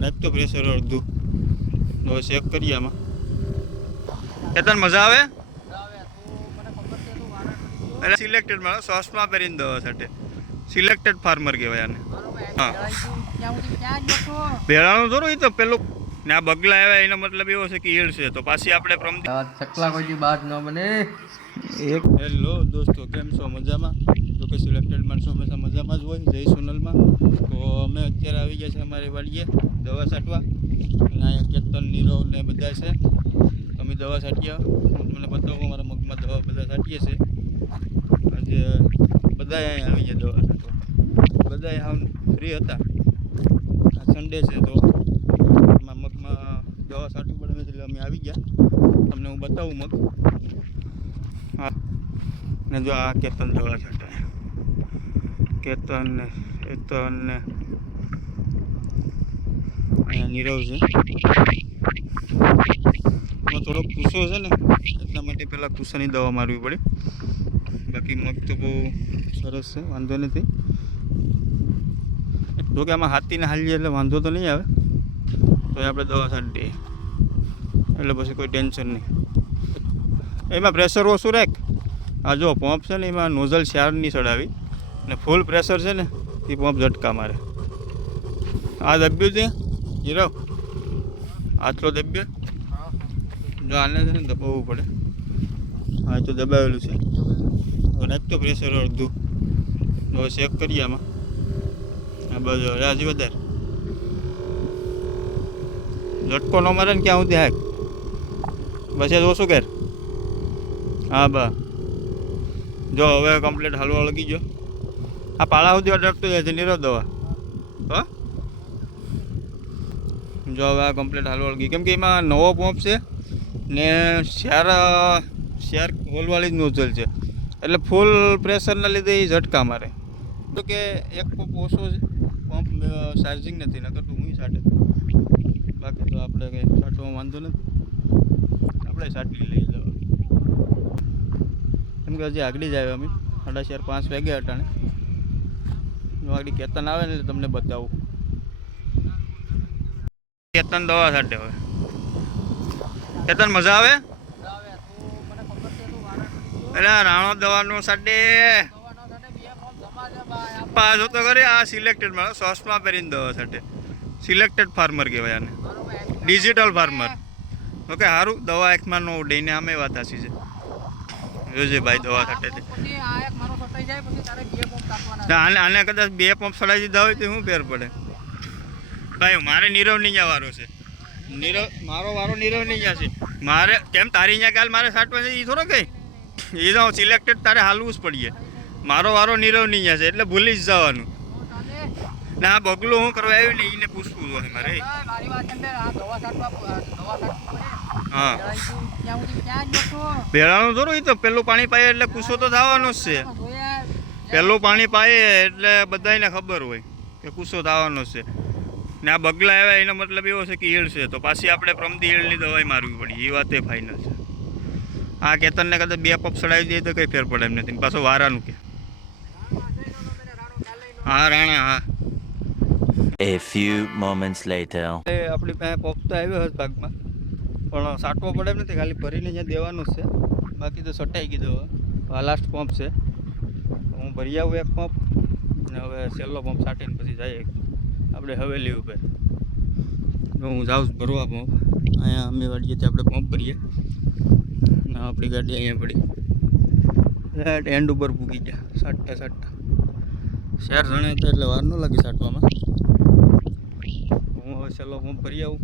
નાખ તો પ્રેશર અડધું. હવે ચેક કરીએ આમાં. કેતન મજા આવે? એટલે સિલેક્ટેડ મારો સોસમાં પહેરીને દવા સાથે. સિલેક્ટેડ ફાર્મર કહેવાય આને. હા. ભેળાનું થોડું એ તો પેલું ને આ બગલા આવ્યા એનો મતલબ એવો છે કે ઈયળ છે. તો પાછી આપણે પ્રમદી ચકલા કોઈ બાદ ન બને. એક હેલો દોસ્તો કેમ છો? મજામાં? જો કે સિલેક્ટેડ માણસો હંમેશા મજામાં જ હોય જય સોનલમાં. તો અમે અત્યારે આવી ગયા છે અમારી વાડીએ. દવા છાંટવા? અહીંયા કેતન નીરવ ને બધા છે. અમે દવા છાંટીએ. હું તમને બતાવું, મારા મગમાં દવા બધા છાંટીએ છે. આજે બધા અહીંયા આવી ગયા દવા છાંટવા. બધા આમ ફ્રી હતા. આ સન્ડે છે તો મગમાં દવા છાંટવી પડે એટલે અમે આવી ગયા. તમને હું બતાવું મગ. હા. ને જો આ કેતન દવા છાંટે. કેતન ને કેતન ને. નીરવ છે એમાં થોડોક કુસો છે ને, એટલા માટે પહેલાં કુસાની દવા મારવી પડે. બાકી મગ તો બહુ સરસ છે, વાંધો નથી. જો કે આમાં હાથીને હાલીએ એટલે વાંધો તો નહીં આવે. તો આપણે દવા છાંટી દઈએ. એટલે પછી કોઈ ટેન્શન નહીં. એમાં પ્રેશર ઓછું રાખ. આ જો પંપ છે ને, એમાં નોઝલ શ્યાર નહીં ચડાવી. અને ફૂલ પ્રેશર છે ને, એ પંપ ઝટકા મારે. આ દબ્યું છે. હીરો? આટલો દબ્યો જો આને છે ને દબાવવું પડે. હા તો દબાવેલું છે. હવે તો પ્રેશર અડધું. હવે ચેક કરીએ આમાં. આ બધું હજી વધારે. ઝટકો ન મારે ને ક્યાં સુધી હાક? બસ એ ઓછું ઘેર હા, બા. જો હવે કમ્પ્લીટ હાલવા લગી ગયો. આ પાળા સુધી ડરતો જાય છે નીરવ દવા. હો? જો હવે આ કમ્પ્લીટ હાલ લગી કેમ કે એમાં નવો પંપ છે ને શેર શેર હોલવાળી જ નોઝલ છે. એટલે ફૂલ પ્રેશરના લીધે એ ઝટકા મારે. તો કે એક પંપ ઓછો છે પંપ ચાર્જિંગ નથી, નકર તો હું સાટે બાકી તો આપણે કંઈ સાટવામાં વાંધો નથી. આપણે સાટી લઈ જવા. કેમ કે હજી આગળ જ આવ્યા અમે. સાડા ચાર, પાંચ વાગ્યા અટાણે આગળ કેતન આવે ને એટલે તમને બતાવું. કેતન દવા સાથે હવે. કેતન મજા આવે? એટલે રાણો દવાનો સાથે પાછો તો કરી આ સિલેક્ટેડમાં સોસમાં પહેરીને દવા સાથે સિલેક્ટેડ ફાર્મર કહેવાય આને. ડિજિટલ ફાર્મર ઓકે સારું દવા એકમાં નો ઉડીને અમે વાત આસી છે. જોજે ભાઈ દવા સાથે આને આને કદાચ બે પંપ સડાઈ દીધા હોય તો શું ફેર પડે? ભાઈ મારે નીરવ નહીં જવાનો છે. નીરવ મારો વારો નીરવ નહીં જશે મારે કેમ તારી અહીંયા કાલ મારે સાટવા છે? એ થોડો કઈ? એ તો સિલેક્ટેડ તારે હાલવું જ પડીએ. મારો વારો નીરવ નહીં જશે એટલે ભૂલી જ જવાનું. ના આ બગલું હું કરવા આવ્યું ને એને પૂછવું જોઈએ મારે. હા. ભેળાનું થોડું એ તો પેલું પાણી પાય એટલે કૂસો તો થવાનો જ છે. પેલું પાણી પાય એટલે બધાને ખબર હોય કે કૂસો થવાનો છે. ને આ બગલા આવ્યા એનો મતલબ એવો છે કે ઈળ છે. તો પાછી આપણે પ્રમદી ઈળની દવાઈ મારવી પડી. એ વાત એ ફાઇનલ છે. આ કેતનને કદાચ બે પપ ચડાવી દઈએ તો કંઈ ફેર પડે એમ નથી પાછો વારાનું કે. હા રાણા હા. A few moments later. એ આપણી પાસે પપ તો આવ્યો હતો ભાગમાં. પણ સાટવો પડે એમ નથી ખાલી ભરીને અહીંયા દેવાનું છે. બાકી તો સટાઈ દવા આ લાસ્ટ પંપ છે. હું ભરી આવું એક પંપ ને હવે છેલ્લો પંપ સાટીને પછી જઈએ. આપણે હવેલી ઉપર. હું જાઉં છું ભરવા પંપ. અહીંયા અમે વાળીએ આપણે પંપ ભરીએ ના આપણી ગાડી અહીંયા પડી. રાઈટ એન્ડ ઉપર પૂગી ગયા. સાટતા સાટતા શહેર જણે તો એટલે વાર ન લાગી સાટવામાં. હું હવે છેલ્લો પંપ ભરી આવું.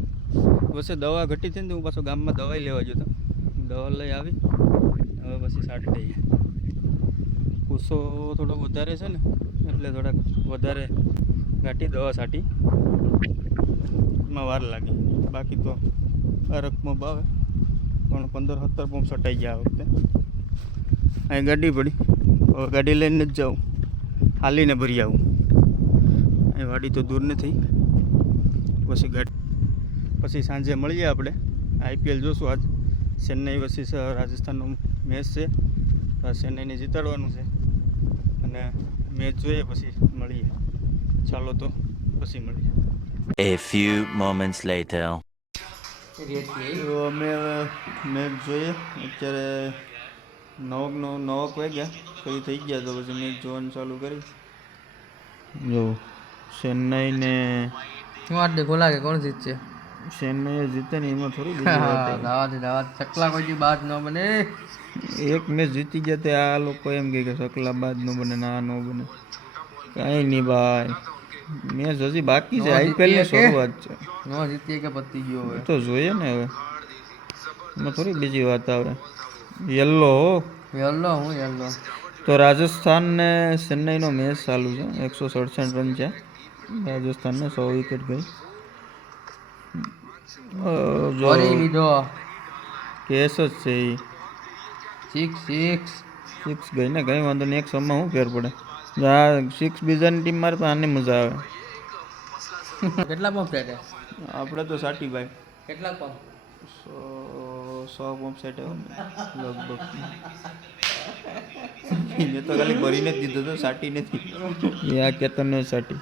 પછી દવા ઘટી થઈને હું પાછો ગામમાં દવાઈ લેવા જતો દવા લઈ આવી. હવે પછી સાટી દઈએ કુસો થોડોક વધારે છે ને, એટલે થોડાક વધારે ઘાટી દવા સાટી માં વાર લાગે. બાકી તો અરક પંપ આવે પણ પંદર સત્તર પંપ સટાઈ ગયા આ વખતે. અહીં ગાડી પડી. હવે ગાડી લઈને જ જાઉં. હાલીને ભરી આવું. અહીં વાડી તો દૂર નથી. પછી ગાડી પછી સાંજે મળીએ આપણે. આઈપીએલ જોશું આજ. ચેન્નઈ વસીસ રાજસ્થાનનો મેચ છે. ચેન્નઈને જીતાડવાનું છે. અને મેચ જોઈએ, પછી મળીએ. ચાલો તો પછી મળીએ. A few moments later. તો અમે હવે મેચ જોઈએ. અત્યારે નવક નવ નવક વાગ્યા. પછી થઈ ગયા તો પછી મેચ જોવાનું ચાલુ કરી. જો ચેન્નઈ ને હું આટલી ખોલા કે કોણ જીતશે? ચેન્નઈ જીતે ને એમાં થોડી દાવાથી દાવાત ચકલા કોઈ બાદ ન બને. એક મેચ જીતી ગયા તે આ લોકો એમ કહે કે સકલા બાદ નો બને ના ન બને. કાંઈ નહીં ભાઈ. મેચ હજી બાકી છે આઈપીએલની? શરૂઆત છે. નો જીતીએ કે પતી ગયો હવે? તો જોઈએ ને હવે. એમાં થોડી બીજી વાત આવે. યલો યલો હું યલો. તો રાજસ્થાન ને ચેન્નઈનો મેચ ચાલુ છે. એકસો સડસઠ રન છે. રાજસ્થાનને સો વિકેટ ગઈ. લીધો. કેસ જ છે એ સિક્સ સિક્સ સિક્સ ગઈ ને કઈ વાંધો નહીં. એક સમમાં શું ફેર પડે? જો સિક્સ બીજાની ટીમ મારે તો આને મજા આવે. કેટલા પંપ સેટ આપણે તો સાટી ભાઈ કેટલા પંપ સો સો પંપ સેટ લગભગ. મેં તો ખાલી ભરીને જ દીધો તો સાટી નથી. યા કેતન સાટી